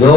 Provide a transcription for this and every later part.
2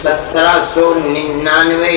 1799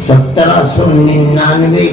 1799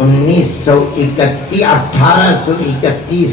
1831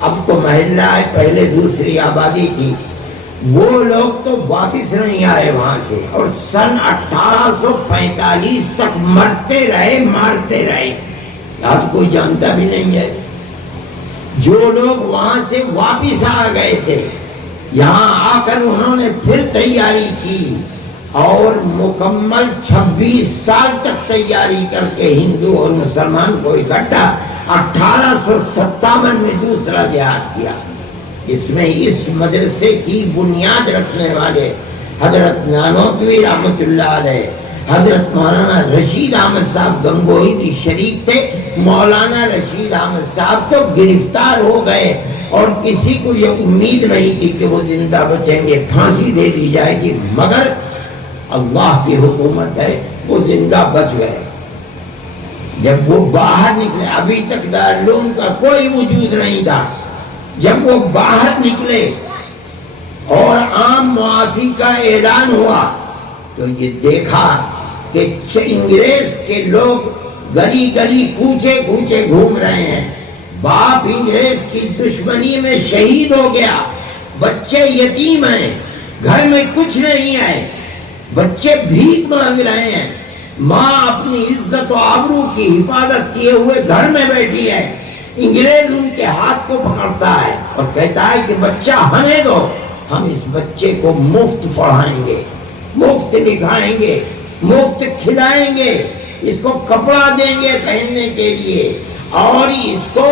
اب تو محلہ ہے، پہلے دوسری آبادی تھی، وہ لوگ تو واپس نہیں آئے وہاں سے، اور سن 1845 تک مرتے رہے، مارتے رہے، آج کوئی جانتا بھی نہیں ہے۔ جو لوگ وہاں سے واپس آ گئے تھے، یہاں آ کر انہوں نے پھر تیاری کی اور مکمل 26 سال تک تیاری کر کے ہندو اور مسلمان کو اکٹھا 1857 میں دوسرا جہاد کیا۔ اس میں اس مدرسے کی بنیاد رکھنے والے حضرت نانوتوی رحمت اللہ علیہ، حضرت مولانا رشید احمد صاحب گنگوہی بھی شریک تھے۔ مولانا رشید احمد صاحب تو گرفتار ہو گئے اور کسی کو یہ امید نہیں تھی کہ وہ زندہ بچیں گے، پھانسی دے دی جائے گی، مگر اللہ کی حکومت ہے، وہ زندہ بچ گئے۔ جب وہ باہر نکلے، ابھی تک دارالعلوم کا کوئی وجود نہیں تھا، جب وہ باہر نکلے اور عام معافی کا اعلان ہوا تو یہ دیکھا کہ انگریز کے لوگ گلی گلی کوچے کوچے گھوم رہے ہیں، باپ انگریز کی دشمنی میں شہید ہو گیا، بچے یتیم ہیں، گھر میں کچھ نہیں ہے، بچے بھیک مانگ رہے ہیں، ماں اپنی عزت و آبرو کی حفاظت کیے ہوئے گھر میں بیٹھی ہے، انگریز ان کے ہاتھ کو پکڑتا ہے اور کہتا ہے کہ بچہ ہمیں دو، ہم اس بچے کو مفت پڑھائیں گے، مفت لکھائیں گے، مفت کھلائیں گے، اس کو کپڑا دیں گے پہننے کے لیے، اور اس کو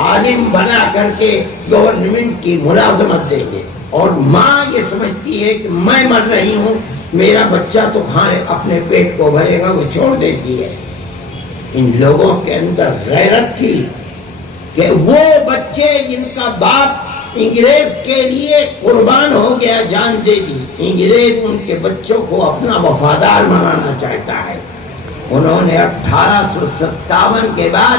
عالم بنا کر کے گورنمنٹ کی ملازمت دیں گے۔ اور ماں یہ سمجھتی ہے کہ میں مر رہی ہوں، میرا بچہ تو کھانے اپنے پیٹ کو بھرے گا، وہ چھوڑ دیتی ہے۔ ان لوگوں کے اندر غیرت تھی کہ وہ بچے جن کا باپ انگریز کے لیے قربان ہو گیا، جان دے دی، انگریز ان کے بچوں کو اپنا وفادار بنانا چاہتا ہے۔ انہوں نے 1857 کے بعد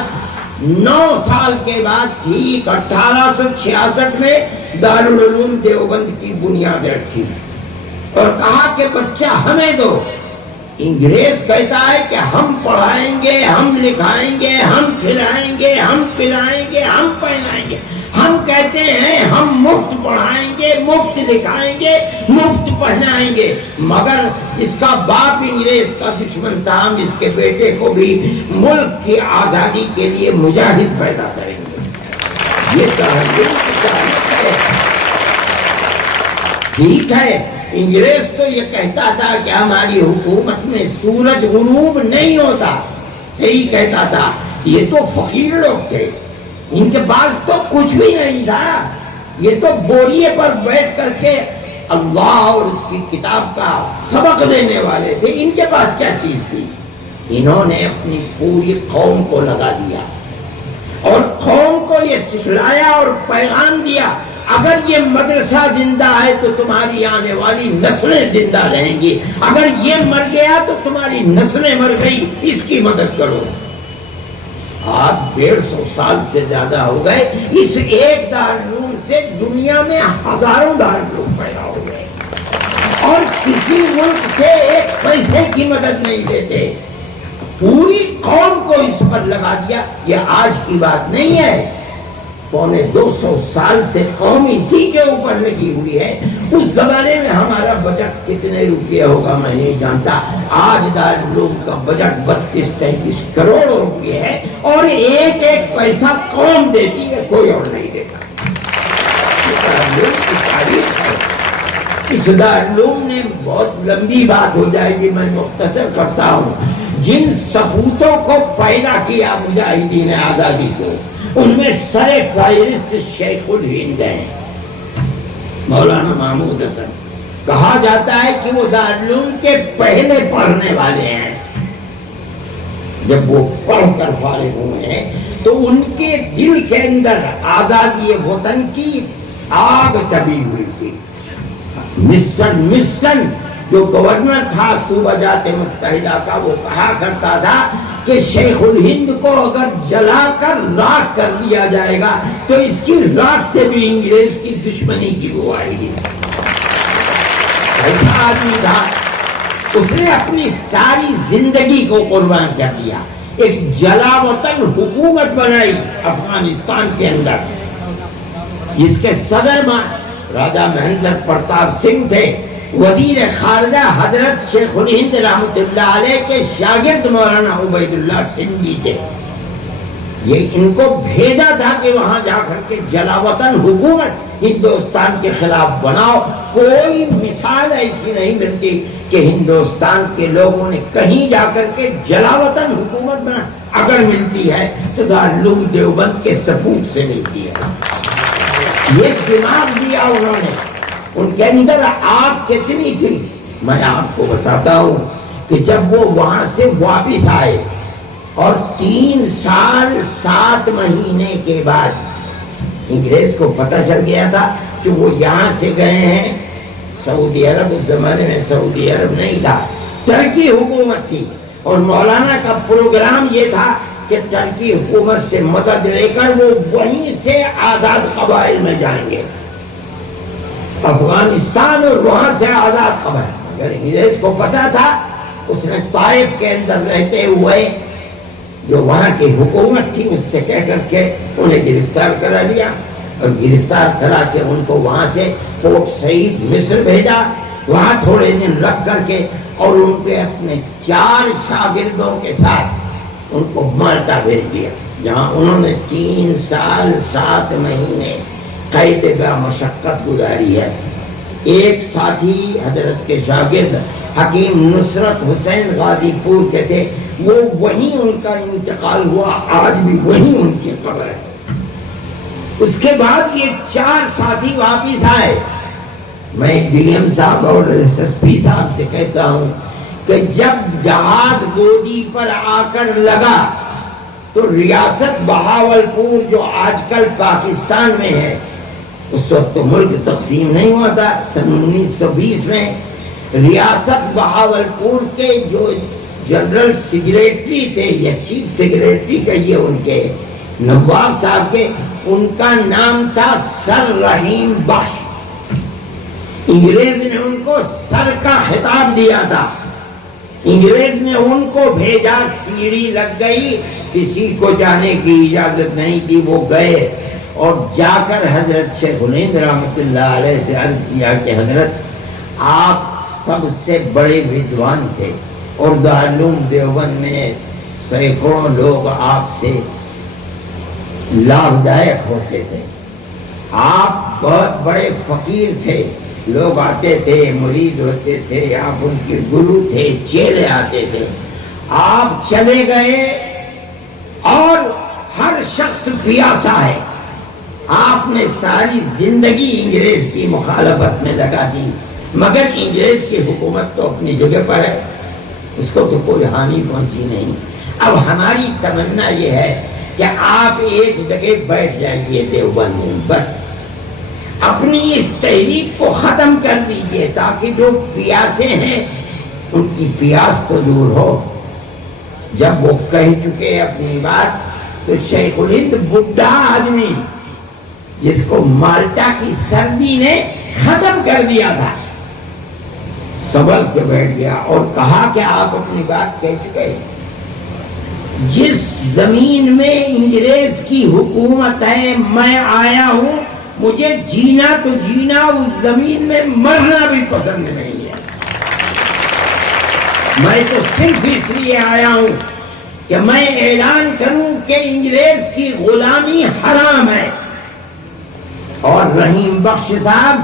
9 سال کے بعد ٹھیک 1866 میں دارالعلوم دیوبند کی بنیاد رکھی اور کہا کہ بچہ ہمیں دو۔ انگریز کہتا ہے کہ ہم پڑھائیں گے، ہم لکھائیں گے، ہم کھلائیں گے، ہم پلائیں گے، ہم پہنائیں گے۔ ہم کہتے ہیں ہم مفت پڑھائیں گے، مفت لکھائیں گے، مفت پہنائیں گے، مگر اس کا باپ انگریز کا دشمن تھا، ہم اس کے بیٹے کو بھی ملک کی آزادی کے لیے مجاہد پیدا کریں گے۔ یہ تحریک ہے۔ ٹھیک ہے، انگریز تو یہ کہتا تھا کہ ہماری حکومت میں سورج غروب نہیں ہوتا، صحیح کہتا تھا، یہ تو فقیر لوگ تھے، ان کے پاس تو کچھ بھی نہیں تھا، یہ تو بوریے پر بیٹھ کر کے اللہ اور اس کی کتاب کا سبق دینے والے تھے، ان کے پاس کیا چیز تھی؟ انہوں نے اپنی پوری قوم کو لگا دیا اور قوم کو یہ سکھلایا اور پیغام دیا، اگر یہ مدرسہ زندہ ہے تو تمہاری آنے والی نسلیں زندہ رہیں گی، اگر یہ مر گیا تو تمہاری نسلیں مر گئی، اس کی مدد کرو۔ آج 150 سال سے زیادہ ہو گئے، اس ایک دارالعلوم سے دنیا میں ہزاروں دارالعلوم پیدا ہو گئے اور کسی ملک سے ایک پیسے کی مدد نہیں دیتے، پوری قوم کو اس پر لگا دیا۔ یہ آج کی بات نہیں ہے، 250 سال سے قوم اسی کے اوپر لگی ہوئی ہے۔ اس زمانے میں ہمارا بجٹ کتنے روپے ہوگا میں نہیں جانتا، آج دارالعلوم کا بجٹ 32-33 کروڑ روپے ہے اور ایک ایک پیسہ قوم دیتی ہے، کوئی اور نہیں دیتا۔ دارالعلوم کی تاریخ ہے۔ اس دارالعلوم نے بہت لمبی بات ہو جائے گی، میں مختصر کرتا ہوں۔ جن سپوتوں کو پیدا کیا مجاہدین آزادی کو، ان میں سر فہرست شیخ الہند ہیں، مولانا محمود حسن۔ کہا جاتا ہے کہ وہ دارالعلوم کے پہلے پڑھنے والے ہیں۔ جب وہ پڑھ کر فارغ ہوئے ہیں تو ان کے دل کے اندر آزادی وطن کی آگ چبھی ہوئی تھی۔ مسٹن جو گورنر تھا صوبہ جات متحدہ کا، وہ کہا کرتا تھا کہ شیخ الہند کو اگر جلا کر راکھ کر دیا جائے گا تو اس کی راکھ سے بھی انگریز کی دشمنی کی وہ آئے گی۔ ایسا آدمی تھا، اس نے اپنی ساری زندگی کو قربان کر دیا، ایک جلا وطن حکومت بنائی افغانستان کے اندر، جس کے صدر راجہ مہندر پرتاپ سنگھ تھے، وزیر خارجہ حضرت شیخ الہند رحمۃ اللہ علیہ کے شاگرد مولانا عبید اللہ سندھی تھے۔ یہ ان کو بھیجا تھا کہ وہاں جا کر کے جلاوطن حکومت ہندوستان کے خلاف بناؤ۔ کوئی مثال ایسی نہیں ملتی کہ ہندوستان کے لوگوں نے کہیں جا کر کے جلاوطن حکومت بنا، اگر ملتی ہے تو دارالعلوم دیوبند کے سپوت سے ملتی ہے۔ یہ دماغ دیا انہوں نے، ان کے اندر آگ کتنی تھی میں آپ کو بتاتا ہوں کہ جب وہ وہاں سے واپس آئے اور 3 سال 7 مہینے کے بعد انگریز کو پتہ چل گیا تھا کہ وہ یہاں سے گئے ہیں سعودی عرب۔ اس زمانے میں سعودی عرب نہیں تھا، ترکی حکومت تھی، اور مولانا کا پروگرام یہ تھا کہ ترکی حکومت سے مدد لے کر وہ وہیں سے آزاد قبائل میں جائیں گے، افغانستان اور وہاں سے آزاد قبائل۔ اگر انگریز کو پتا تھا، اس نے طائف کے اندر رہتے ہوئے جو وہاں کی حکومت تھی اس سے کہہ کر کے انہیں گرفتار کرا لیا، اور گرفتار کرا کے ان کو وہاں سے پورٹ سعید مصر بھیجا، وہاں تھوڑے دن رکھ کر کے اور ان کے اپنے 4 شاگردوں کے ساتھ ان کو مالٹا بھیج دیا، جہاں انہوں نے 3 سال 7 مہینے قید بے مشقت گزاری ہے۔ ایک ساتھی حضرت کے شاگرد حکیم نصرت حسین غازی پور کے تھے، وہ وہیں ان کا انتقال ہوا، آج بھی وہیں ان کی قبر ہے۔ اس کے بعد یہ 4 ساتھی واپس آئے۔ میں ڈی ایم صاحب اور ایس ایس پی صاحب سے کہتا ہوں کہ جب جہاز گودی پر آ کر لگا تو ریاست بہاولپور جو آج کل پاکستان میں ہے، اس وقت تو ملک تقسیم نہیں ہوا تھا، سن 1920 میں ریاست بہاولپور کے جو جنرل سیکریٹری تھے یا چیف سیکریٹری کہیے ان کے نواب صاحب کے، ان کا نام تھا سر رحیم بخش۔ انگریز نے ان کو سر کا خطاب دیا تھا، انگریز نے ان کو بھیجا، سیڑھی لگ گئی، کسی کو جانے کی اجازت نہیں تھی، وہ گئے اور جا کر حضرت شیخ الہند رحمۃ اللہ علیہ سے عرض کیا کہ حضرت آپ سب سے بڑے ودوان تھے اور دارالعلوم دیوبند میں سینکڑوں لوگ آپ سے لابھدائک ہوتے تھے، آپ بہت بڑے فقیر تھے، لوگ آتے تھے، مرید ہوتے تھے، آپ ان کے گرو تھے، چیلے آتے تھے، آپ چلے گئے اور ہر شخص پیاسا ہے، آپ نے ساری زندگی انگریز کی مخالفت میں لگا دی، مگر انگریز کی حکومت تو اپنی جگہ پر ہے، اس کو تو کوئی ہانی پہنچی نہیں۔ اب ہماری تمنا یہ ہے کہ آپ ایک جگہ بیٹھ جائیے دیوبند میں، بس اپنی اس تحریک کو ختم کر دیجئے تاکہ جو پیاسے ہیں ان کی پیاس تو دور ہو۔ جب وہ کہہ چکے اپنی بات تو شیخ الہند بڈھا آدمی جس کو مالٹا کی سردی نے ختم کر دیا تھا سنبھل کے بیٹھ گیا اور کہا کہ آپ اپنی بات کہہ چکے، جس زمین میں انگریز کی حکومت ہے میں آیا ہوں، مجھے جینا تو جینا، اس زمین میں مرنا بھی پسند نہیں ہے، میں تو صرف اس لیے آیا ہوں کہ میں اعلان کروں کہ انگریز کی غلامی حرام ہے۔ اور رحیم بخش صاحب،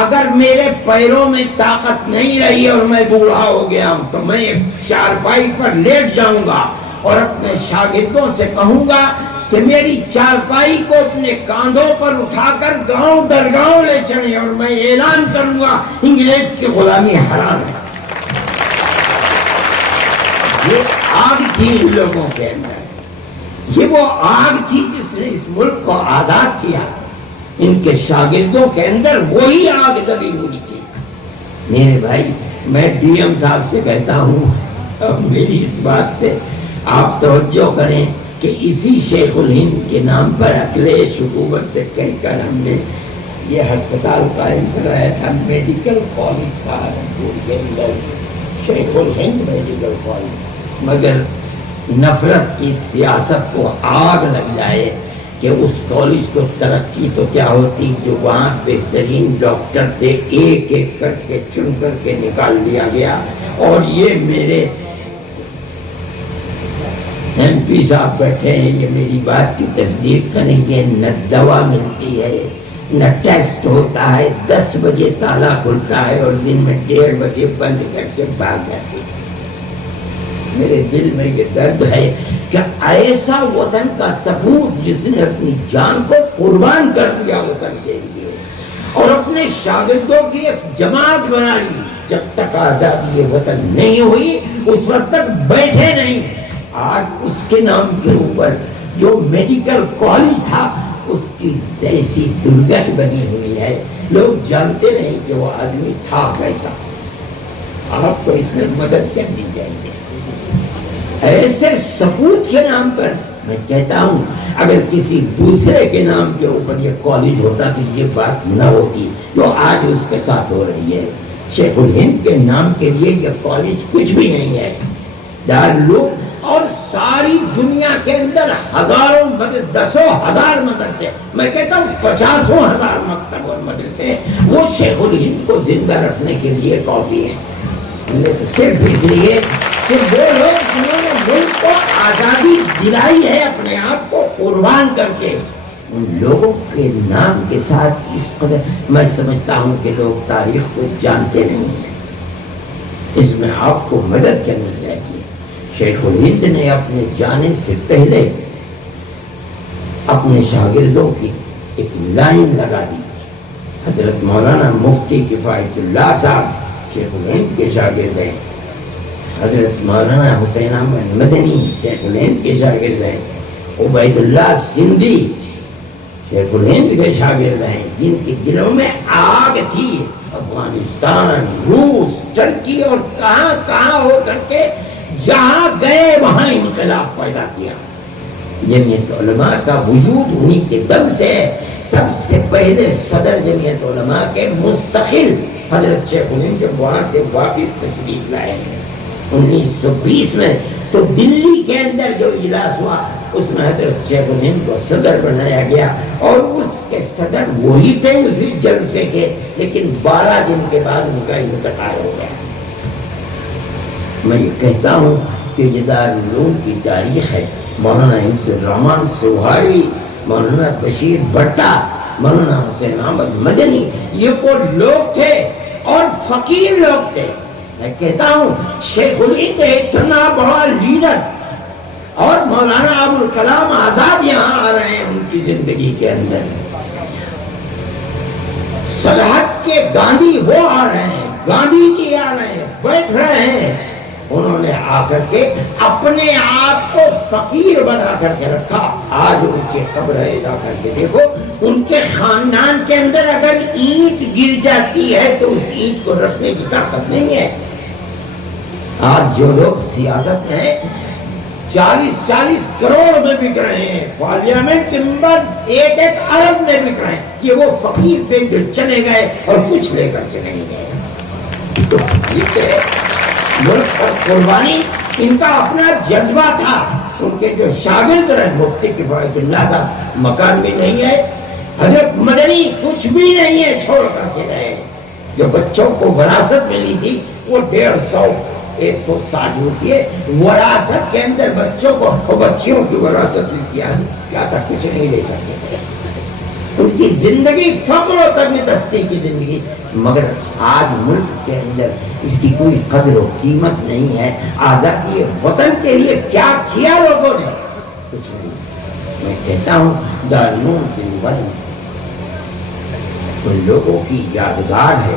اگر میرے پیروں میں طاقت نہیں رہی اور میں بوڑھا ہو گیا ہوں تو میں ایک چارپائی پر لیٹ جاؤں گا اور اپنے شاگردوں سے کہوں گا کہ میری چارپائی کو اپنے کاندھوں پر اٹھا کر گاؤں در گاؤں لے چلیں، اور میں اعلان کروں گا انگریز کی غلامی حرام ہے۔ یہ آگ تھی ان لوگوں کے اندر، یہ وہ آگ تھی جس نے اس ملک کو آزاد کیا، ان کے شاگردوں کے اندر وہی آگ لگی ہوئی تھی۔ میرے بھائی، میں ڈی ایم صاحب سے کہتا ہوں، اب میری اس بات سے آپ توجہ کریں کہ اسی شیخ الہند کے نام پر اکھلیش حکومت سے کہہ کر ہم نے یہ ہسپتال قائم کرایا تھا، میڈیکل کالج سہارنپور کے اندر، شیخ الہند میڈیکل کالج، مگر نفرت کی سیاست کو آگ لگ جائے کہ اس کالج کو ترقی تو کیا ہوتی، جو وہاں بہترین ڈاکٹر تھے ایک ایک کر کے چن کر کے نکال دیا گیا. اور یہ میرے ایم پی صاحب بیٹھے ہیں، یہ میری بات کی تصدیق کریں گے. نہ دوا ملتی ہے، نہ ٹیسٹ ہوتا ہے. 10 بجے تالا کھلتا ہے اور دن میں 1:30 بجے بند کر کے بھاگ جاتی ہے. میرے دل میں یہ درد ہے کہ ایسا وطن کا سپوت جس نے اپنی جان کو قربان کر دیا وطن کے لیے اور اپنے شاگردوں کی ایک جماعت بنا لی، جب تک آزادی یہ وطن نہیں ہوئی اس وقت تک بیٹھے نہیں. آج اس کے نام کے اوپر جو میڈیکل کالج تھا اس کی ایسی درگت بنی ہوئی ہے، لوگ جانتے نہیں کہ وہ آدمی تھا کیسا. آپ کو اس میں مدد کرنی چاہیے. ایسے سپوت کے نام پر میں کہتا ہوں اگر کسی دوسرے کے نام کے اوپر یہ کالج ہوتا تو یہ بات نہ ہوتی جو آج اس کے ساتھ ہو رہی ہے. شیخ الہند کے نام کے لیے یہ کالج کچھ بھی نہیں ہے. دارالعلوم اور ساری دنیا کے اندر ہزاروں دسوں ہزار مدرسے، میں کہتا ہوں 50,000 مکتب اور مدرسے، وہ شیخ الہند کو زندہ رکھنے کے لیے کافی ہیں. صرف اس لیے کہ وہ لوگ جنہوں نے ملک کو آزادی دلائی ہے اپنے آپ کو قربان کر کے، ان لوگوں کے نام کے ساتھ اس قدر میں سمجھتا ہوں کہ لوگ تاریخ کو جانتے نہیں ہیں. اس میں آپ کو مدد کرنی چاہیے. شیخ الہند نے اپنے جانے سے پہلے اپنے شاگردوں کی ایک لائن لگا دی. حضرت مولانا مفتی کفایت اللہ صاحب شیخ الہند کے شاگرد ہیں. حضرت مولانا حسین احمد مدنی شیخ الہند کے شاگرد ہیں. عبید اللہ سندھی شیخ الہند کے شاگرد ہیں، جن کے دلوں میں آگ تھی. افغانستان، روس، ترکی اور کہاں کہاں ہو کر کے جہاں گئے وہاں انقلاب پیدا کیا. جمعیت علماء کا وجود انہی کے دم سے. سب سے پہلے صدر جمعیت علماء کے مستقل حضرت شیخ الہند جب وہاں سے واپس تشریف لائے 1920 میں تو دلی کے اندر جو اجلاس ہوا اس میں حضرت شیخ الہند کو صدر بنایا گیا اور اس کے صدر وہی تھے اسی جلسے کے، لیکن 12 دن کے بعد ان کا انتقال ہو گیا. میں یہ کہتا ہوں کہ یہ دارالعلوم کی تاریخ ہے. مولانا انس الرحمان سوہاری، مولانا بشیر بھٹا، مولانا حسین احمد مدنی، یہ وہ لوگ تھے اور فقیر لوگ تھے. میں کہتا ہوں شیخ الہند اتنا بڑا لیڈر اور مولانا ابوالکلام آزاد یہاں آ رہے ہیں ان کی زندگی کے اندر. سرحد کے گاندھی وہ آ رہے ہیں، گاندھی جی آ رہے ہیں، بیٹھ رہے ہیں. انہوں نے آ کر کے اپنے آپ کو فقیر بنا کر کے رکھا. آج ان کی قبر ادا کر کے دیکھو، ان کے خاندان کے اندر اگر اینٹ گر جاتی ہے تو اس اینٹ کو رکھنے کی طاقت نہیں ہے. آج جو لوگ سیاست میں 40-40 کروڑ میں بک رہے ہیں، پارلیمنٹ کے ممبر 1-1 ارب میں بک رہے ہیں، کہ وہ فقیر تھے جو چلے گئے اور کچھ لے کر کے نہیں گئے. تو ملک پر قربانی ان کا اپنا جذبہ تھا. ان کے جو شاگرد رہے مفتی کفایت اللہ صاحب مکان بھی نہیں ہے، حضرت مدنی کچھ بھی نہیں ہے چھوڑ کر کے رہے. جو بچوں کو وراثت ملی تھی وہ 150-160 ہوتی ہے. وراثت کے اندر بچوں کو اور بچیوں کی وراثت کیا تھا، کچھ نہیں لے سکتے تھے. ان کی زندگی فقر و تنگدستی کی زندگی. مگر آج ملک کے اندر اس کی کوئی قدر و قیمت نہیں ہے. آزادی وطن کے لیے کیا کیا لوگوں نے، کچھ نہیں. میں کہتا ہوں دارالعلوم کی وطن ان لوگوں کی یادگار ہے.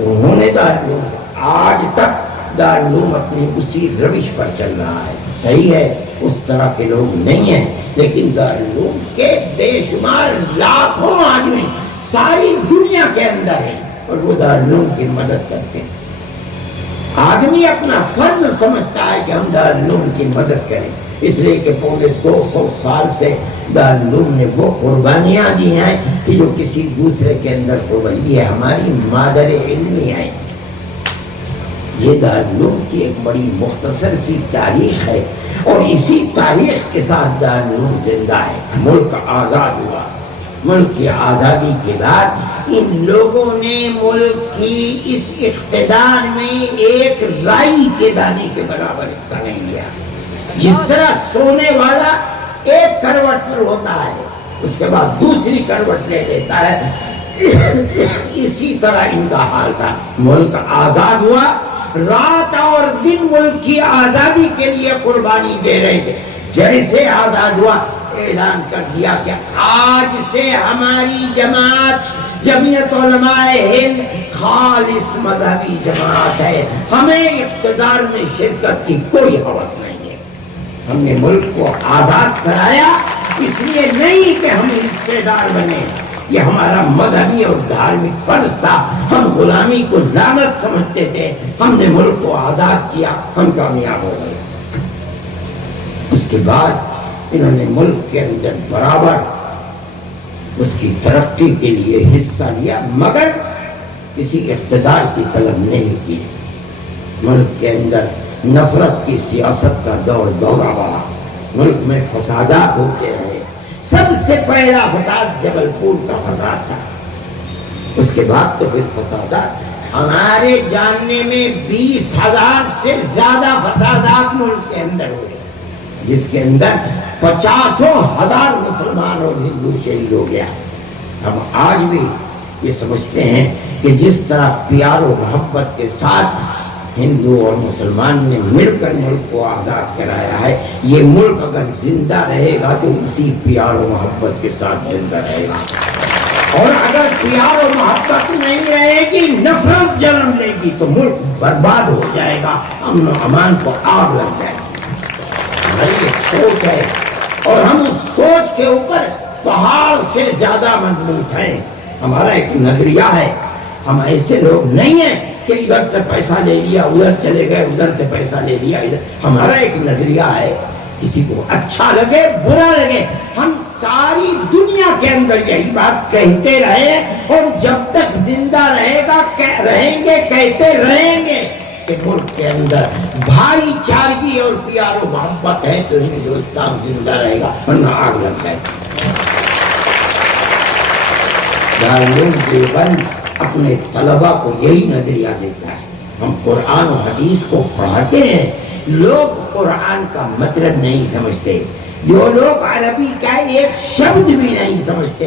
انہوں نے دارالعلوم آج تک دارالعلوم اپنی اسی روش پر چل رہا ہے. صحیح ہے اس طرح کے لوگ نہیں ہیں، لیکن دارالعلوم کے بے شمار لاکھوں آدمی ساری دنیا کے اندر ہیں اور وہ دارالعلوم کی مدد کرتے ہیں. آدمی اپنا فرض سمجھتا ہے کہ ہم دارالعلوم کی مدد کریں، اس لیے کہ پورے 200 سال سے دارالعلوم نے وہ قربانیاں دی ہیں کہ جو کسی دوسرے کے اندر قربانی ہے. ہماری مادر علمی ہے. یہ دارالعلوم کی ایک بڑی مختصر سی تاریخ ہے اور اسی تاریخ کے ساتھ دارالعلوم زندہ ہے. ملک آزاد ہوا. ملک کی آزادی کے بعد ان لوگوں نے ملک کی اس اقتدار میں ایک رائی کے دانے کے برابر حصہ نہیں لیا. جس طرح سونے والا ایک کروٹ پر ہوتا ہے اس کے بعد دوسری کروٹ لے لیتا ہے, اسی طرح ان کا حال تھا. ملک آزاد ہوا, رات اور دن ملک کی آزادی کے لیے قربانی دے رہے تھے. جیسے آزاد ہوا اعلان کر دیا کہ آج سے ہماری جماعت جمعیت علماء ہند خالص مذہبی جماعت ہے, ہمیں اقتدار میں شرکت کی کوئی ہوس نہیں ہے. ہم نے ملک کو آزاد کرایا اس لیے نہیں کہ ہم اقتدار بنے, یہ ہمارا مذہبی اور دھارمک فرض تھا. ہم غلامی کو لعنت سمجھتے تھے, ہم نے ملک کو آزاد کیا, ہم کامیاب ہو گئے. اس کے بعد انہوں نے ملک کے اندر برابر اس کی ترقی کے لیے حصہ لیا, مگر کسی اقتدار کی طلب نہیں کی. ملک کے اندر نفرت کی سیاست کا دور دورہ بڑھا, ملک میں فسادات ہوتے رہے. سب سے پہلا فساد جبل پور کا فساد تھا, اس کے بعد تو پھر فسادات. ہمارے جاننے میں 20,000 سے زیادہ فسادات ملک کے اندر ہوئے, جس کے اندر 50,000 مسلمان اور ہندو شہید ہو گیا. ہم آج بھی یہ سمجھتے ہیں کہ جس طرح پیار و محبت کے ساتھ ہندو اور مسلمان نے مل کر ملک کو آزاد کرایا ہے, یہ ملک اگر زندہ رہے گا تو اسی پیار و محبت کے ساتھ زندہ رہے گا. اور اگر پیار و محبت نہیں رہے گی, نفرت جنم لے گی تو ملک برباد ہو جائے گا, امن و امان کو آگ لگ جائے گی. ہماری ایک سوچ ہے اور ہم اس سوچ کے اوپر پہاڑ سے زیادہ مضبوط ہیں. ہمارا ایک نظریہ ہے, ہم ایسے لوگ نہیں ہیں کہ ادھر سے پیسہ لے لیا ادھر چلے گئے, ادھر سے پیسہ لے لیا ادھر. ہمارا ایک نظریہ ہے, کسی کو اچھا لگے برا لگے, ہم ساری دنیا کے اندر یہی بات کہتے رہے اور جب تک زندہ رہے گا رہیں گے کہتے رہیں گے کہ ملک کے اندر بھائی چارگی اور پیار و محبت ہے تو ہندوستان زندہ رہے گا, ورنہ آگ لگ جائے گا. دارالعلوم دیوبند اپنے طلبا کو یہی نظریہ دیتا ہے. ہم قرآن و حدیث کو پڑھاتے ہیں, لوگ قرآن کا مطلب نہیں سمجھتے, جو لوگ عربی کا ایک شبد بھی نہیں سمجھتے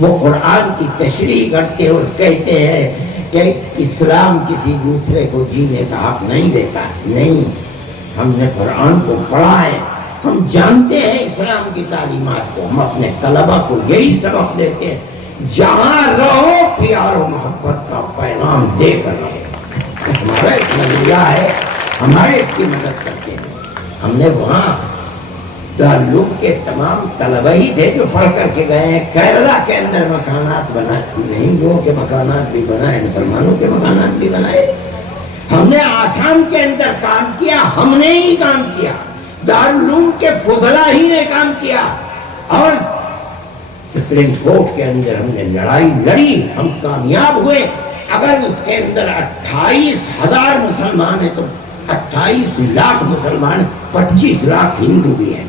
وہ قرآن کی تشریح کرتے اور کہتے ہیں کہ اسلام کسی دوسرے کو جینے کا حق نہیں دیتا. نہیں, ہم نے قرآن کو پڑھا ہے, ہم جانتے ہیں اسلام کی تعلیمات کو. ہم اپنے طلبا کو یہی سبق دیتے ہیں, جہاں رہو پیار و محبت کا پیغام دے کر رہو. ہمارا ایک نظریہ ہے, ہمارے کی مدد کرتے ہیں. ہم نے وہاں دارالعلوم کے تمام طلبہ ہی تھے جو پڑھ کر کے گئے ہیں. کیرلا کے اندر مکانات بنائے, ہندوؤں کے مکانات بھی بنائے, مسلمانوں کے مکانات بھی بنائے. ہم نے آسام کے اندر کام کیا, ہم نے ہی کام کیا, دارالعلوم کے فضلاء ہی نے کام کیا. اور سپریم کورٹ کے اندر ہم نے لڑائی لڑی, ہم کامیاب ہوئے. اگر اس کے اندر 28,000 مسلمان ہیں تو 28 لاکھ مسلمان, 25 لاکھ ہندو بھی ہیں.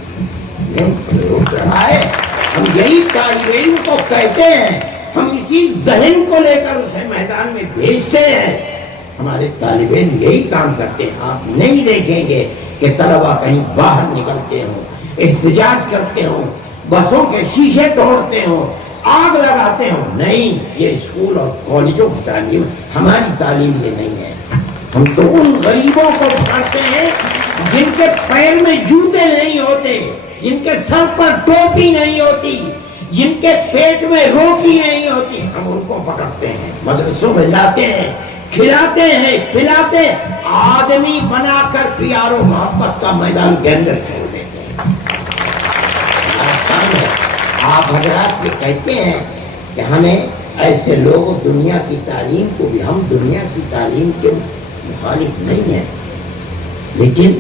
ہم یہی طالب علم کو کہتے ہیں, ہم اسی ذہن کو لے کر اسے میدان میں بھیجتے ہیں. ہمارے طالب علم یہی کام کرتے ہیں. آپ نہیں دیکھیں گے کہ طلبا کہیں باہر نکلتے ہوں, احتجاج کرتے ہوں, بسوں کے شیشے توڑتے ہوں, آگ لگاتے ہوں. نہیں, یہ اسکول اور کالجوں کی تعلیم, ہماری تعلیم یہ نہیں ہے. ہم تو ان غریبوں کو پڑھاتے ہیں جن کے پیر میں جوتے نہیں ہوتے, جن کے سر پر ٹوپی نہیں ہوتی, جن کے پیٹ میں روٹی نہیں ہوتی. ہم ان کو پکڑتے ہیں, مدرسوں میں لاتے ہیں, کھلاتے ہیں, پلاتے ہیں, آدمی بنا کر پیار و محبت کا میدان کے اندر چھوڑ دیتے ہیں. آپ حضرات یہ کہتے ہیں کہ ہمیں ایسے لوگ دنیا کی تعلیم کو بھی, ہم دنیا کی تعلیم کے مخالف نہیں ہیں, لیکن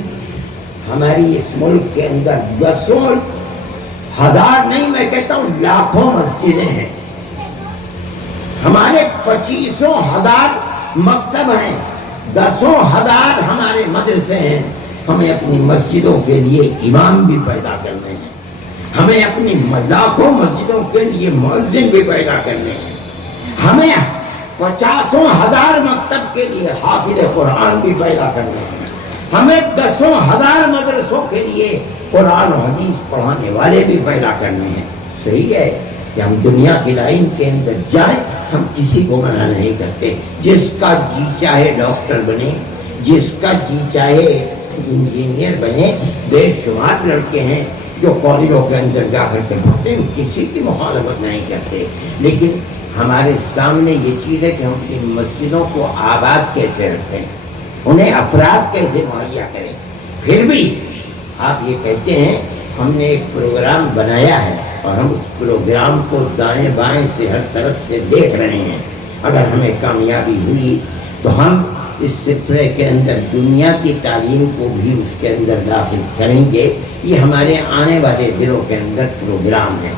ہماری اس ملک کے اندر 10,000 نہیں, میں کہتا ہوں لاکھوں مسجدیں ہیں. ہمارے 25,000 مکتب ہیں, 10,000 ہمارے مدرسے ہیں, ہمیں اپنی مسجدوں کے لیے امام بھی پیدا کرنے ہیں، ہمیں اپنی لاکھوں مسجدوں کے لیے مؤذن بھی پیدا کرنے ہیں، ہمیں 50,000 مکتب کے لیے حافظ قرآن بھی پیدا کرنے ہیں، ہمیں 10,000 مدرسوں کے لیے قرآن و حدیث پڑھانے والے بھی پیدا کرنے ہیں۔ صحیح ہے کہ ہم دنیا کی لائن کے اندر جائیں، ہم کسی کو منع نہیں کرتے، جس کا جی چاہے ڈاکٹر بنے، جس کا جی چاہے انجینئر بنے، بے شمار لڑکے ہیں جو کالجوں کے اندر جا کر کے پڑھتے ہیں، کسی کی مخالفت نہیں کرتے، لیکن ہمارے سامنے یہ چیز ہے کہ ہم اپنی مسجدوں کو آباد کیسے رکھیں، انہیں افراد کیسے مہیا کریں۔ پھر بھی آپ یہ کہتے ہیں ہم نے ایک پروگرام بنایا ہے اور ہم اس پروگرام کو دائیں بائیں سے ہر طرف سے دیکھ رہے ہیں، اگر ہمیں کامیابی ہوئی تو ہم اس سلسلے کے اندر دنیا کی تعلیم کو بھی اس کے اندر داخل کریں گے۔ یہ ہمارے آنے والے دنوں کے اندر پروگرام ہے،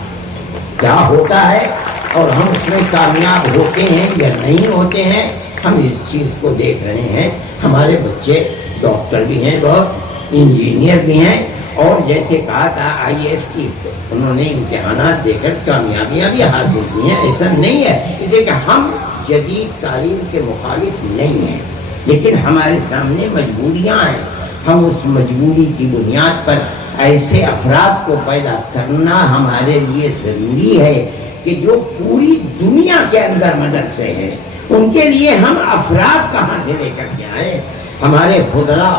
کیا ہوتا ہے اور ہم اس میں کامیاب ہوتے ہیں یا نہیں ہوتے ہیں، ہم اس چیز کو دیکھ رہے ہیں۔ ہمارے بچے ڈاکٹر بھی ہیں، بہت انجینئر بھی ہیں، اور جیسے کہا تھا IAS کی انہوں نے امتحانات دے کر کامیابیاں بھی حاصل کی ہیں، ایسا نہیں ہے کہ ہم جدید تعلیم کے مخالف نہیں ہیں، لیکن ہمارے سامنے مجبوریاں ہیں۔ ہم اس مجبوری کی بنیاد پر ایسے افراد کو پیدا کرنا ہمارے لیے ضروری ہے کہ جو پوری دنیا کے اندر مدرسے ہیں، ان کے لیے ہم افراد کہاں سے لے کر کے آئے؟ ہمارے خدرا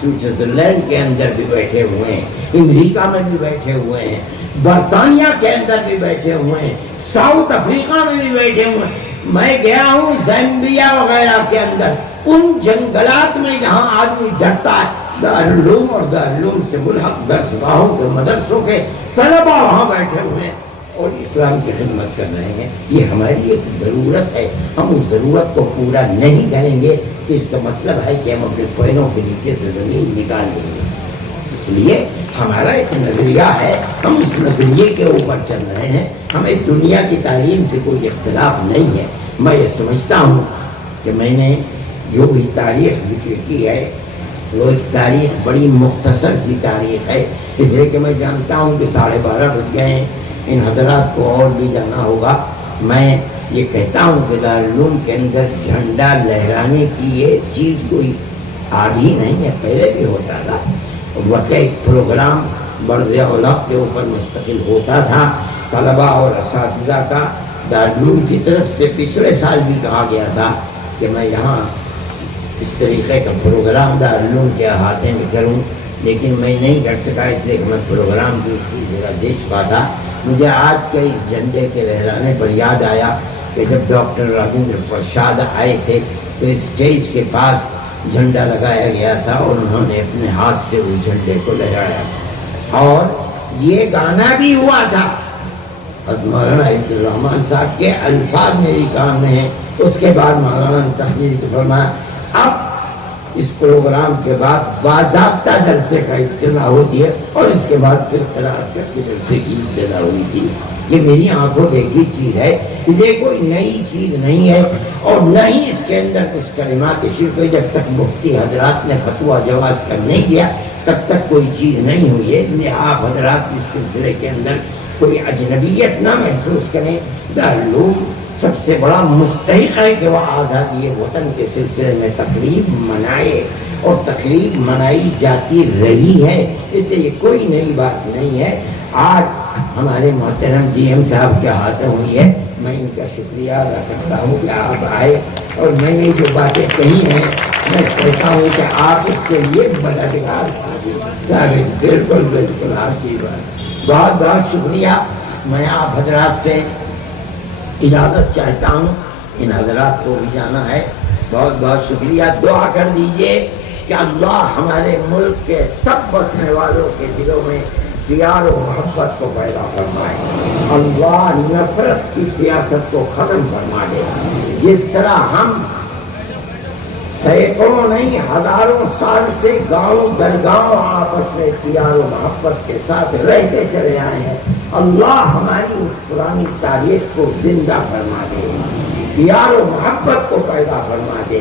سوئٹزرلینڈ کے اندر بھی بیٹھے ہوئے ہیں، امریکہ میں بھی بیٹھے ہوئے ہیں، برطانیہ کے اندر بھی بیٹھے ہوئے ہیں، ساؤتھ افریقہ میں بھی بیٹھے ہوئے ہیں۔ میں گیا ہوں زامبیا وغیرہ کے اندر، ان جنگلات میں جہاں آدمی ڈرتا ہے، دارالعلوم اور دارالعلوم سے ملحق درس گاہوں کے مدرسوں کے طلبا وہاں بیٹھے ہوئے ہیں اور اسلام کی خدمت کر رہے ہیں۔ یہ ہماری ایک ضرورت ہے، ہم اس ضرورت کو پورا نہیں کریں گے تو اس کا مطلب ہے کہ ہم اپنے پیروں کے نیچے سے زمین نکال دیں گے۔ اس لیے ہمارا ایک نظریہ ہے، ہم اس نظریے کے اوپر چل رہے ہیں، ہمیں دنیا کی تعلیم سے کوئی اختلاف نہیں ہے۔ میں یہ سمجھتا ہوں کہ میں نے جو بھی تاریخ ذکر کی ہے وہ ایک تاریخ بڑی مختصر سی تاریخ ہے، اس لیے کہ میں جانتا ہوں کہ 12:30 بج گئے ہیں، ان حضرات کو اور بھی جانا ہوگا۔ میں یہ کہتا ہوں کہ دارالعلوم کے اندر جھنڈا لہرانے کی یہ چیز کوئی آج ہی نہیں ہے، پہلے بھی ہوتا تھا۔ وقت ایک پروگرام برض اولاد کے اوپر مستقل ہوتا تھا، طلباء اور اساتذہ کا دارالعلوم کی طرف سے پچھلے سال بھی کہا گیا تھا کہ میں یہاں اس طریقے کا پروگرام دارالعلوم کے احاطے میں کروں، لیکن میں نہیں کر سکا، اس لیے کہ میں پروگرام دوسری جگہ دیکھ پا تھا۔ مجھے آج کے اس جھنڈے کے لہرانے پر یاد آیا کہ جب ڈاکٹر راجندر پرساد آئے تھے تو اسٹیج کے پاس جھنڈا لگایا گیا تھا اور انہوں نے اپنے ہاتھ سے اس جھنڈے کو لہرایا اور یہ گانا بھی ہوا تھا، اور مولانا عبد الرحمان صاحب کے الفاظ میری کان میں ہیں۔ اس کے بعد مولانا نے تقریر فرمایا، اب اس پروگرام کے بعد باضابطہ جلسے کا ابتدا ہوتی ہے اور اس کے بعد پھر قرأت کے جلسے کی ابتدا ہوئی تھی۔ یہ میری آنکھوں دیکھی چیز ہے، یہ کوئی نئی چیز نہیں ہے اور نہ ہی اس کے اندر کچھ کلمات شرک ہے۔ جب تک مفتی حضرات نے فتویٰ جواز کر نہیں دیا تب تک کوئی چیز نہیں ہوئی ہے، اس لیے آپ حضرات اس سلسلے کے اندر کوئی اجنبیت نہ محسوس کریں۔ دارالعلوم سب سے بڑا مستحق ہے کہ وہ آزادی وطن کے سلسلے میں تقریب منائے اور تقریب منائی جاتی رہی ہے، اس لیے یہ کوئی نئی بات نہیں ہے۔ آج ہمارے محترم DM صاحب کے ہاتھوں ہوئی ہے، میں ان کا شکریہ ادا کرتا ہوں کہ آپ آئے اور میں نے جو باتیں کہی ہیں میں کہتا ہوں کہ آپ اس کے لیے مددگار بالکل بالکل آپ کی بات، بہت بہت شکریہ۔ میں آپ حضرات سے اجازت چاہتا ہوں، ان حضرات کو بھی جانا ہے، بہت بہت شکریہ۔ دعا کر دیجئے کہ اللہ ہمارے ملک کے سب بسنے والوں کے دلوں میں پیار و محبت کو پیدا فرمائے، اللہ نفرت کی سیاست کو ختم فرما دے۔ جس طرح ہم سینکڑوں نہیں ہزاروں سال سے گاؤں در گاؤں آپس میں پیار و محبت کے ساتھ رہتے چلے آئے ہیں، اللہ ہماری اس پرانی تاریخ کو زندہ فرما دے، پیار و محبت کو پیدا فرما دے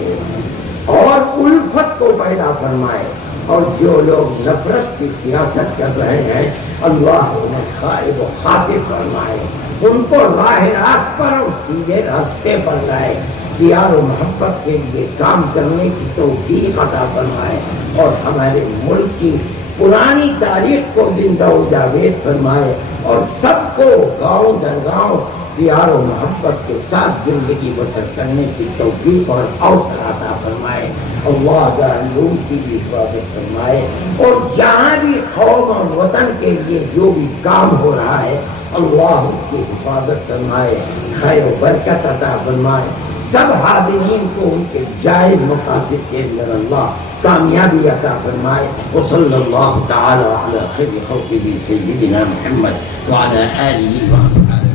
اور الفت کو پیدا فرمائے اور جو لوگ نفرت کی سیاست کر رہے ہیں اللہ انہیں خائب و خاسر فرمائے، ان کو راہ راست پر اور سیدھے راستے پر لائے، پیار و محبت کے لیے کام کرنے کی توفیق عطا فرمائے، اور ہمارے ملک کی پرانی تاریخ کو زندہ و جاوید فرمائے، اور سب کو گاؤں در گاؤں پیار و محبت کے ساتھ زندگی بسر کرنے کی توفیق اور اوسر عطا فرمائے۔ اللہ جعلون کی بھی حفاظت فرمائے، اور جہاں بھی قوم اور وطن کے لیے جو بھی کام ہو رہا ہے اللہ اس کی حفاظت فرمائے، خیر و برکت عطا فرمائے، سب حاضرین کو ان کے جائز مقاصد کے اندر اللہ کامیابی عطا فرمائے۔ وصلی اللہ تعالی علی خیر خلقہ سیدنا محمد وعلی آلہ وصحبہ